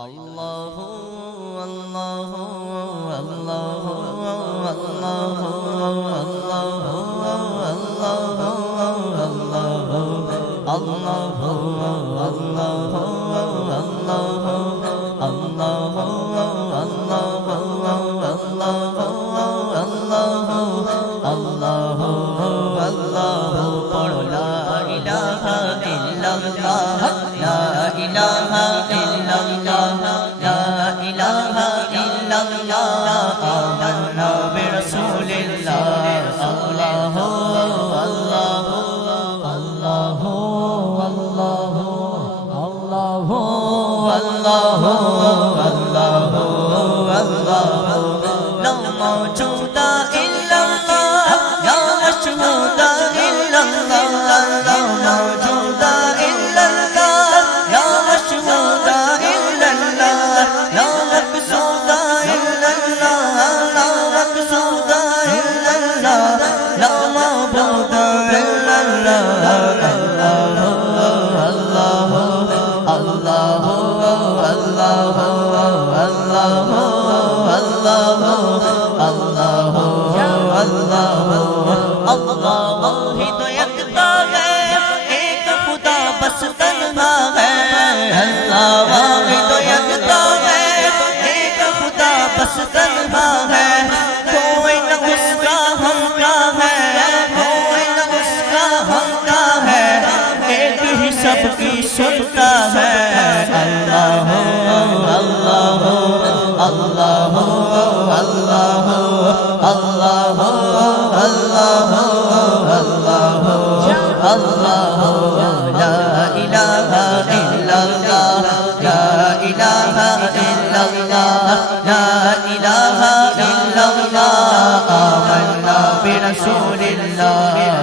अल्लाहु अल्लाहु अल्लाहु अल्लाहु अल्लाहु अल्लाहु अल्लाहु अल्लाहु अल्लाहु अल्लाहु अल्लाहु अल्लाहु पढ़ो ला इलाहा इल्लल्लाह ला इलाहा इल्लल्लाह ला इलाहा इल्लल्लाह आमन्ना बिरसूलिल्लाह अल्लाहु अल्लाहु अल्लाहु अल्लाहु अल्लाहु अल्लाहु अल्लाहु अल्लाहु ला मौजूदा इल्लल्लाह ला मशहूदा इल्लल्लाह ला मौजूदा इल्लल्लाह ला मशहूदा इल्लल्लाह ला मक़सूदा इल्लल्लाह ला मक़सूदा इल्लल्लाह ला मअबूदा इल्लल्लाह अल्लाहु अल्लाहु अल्लाहु अल्लाहु अल्लाहु अल्लाहु अल्लाहु अल्लाह ही तो यकता है एक खुदा बस तन्हा है अल्लाह ही तो यकता है एक खुदा बस तन्हा है कोई न उसका हमका है कोई न उसका हमका है एक ही सबकी सुनता है अल्लाह अल्लाह अल्लाह अल्लाह अल्लाह अल्लाह अल्लाह अल्लाह ला इलाहा इल्लल्लाह ला इलाहा इल्लल्लाह ला इलाहा इल्लल्लाह आमन्ना बिरसूलिल्लाह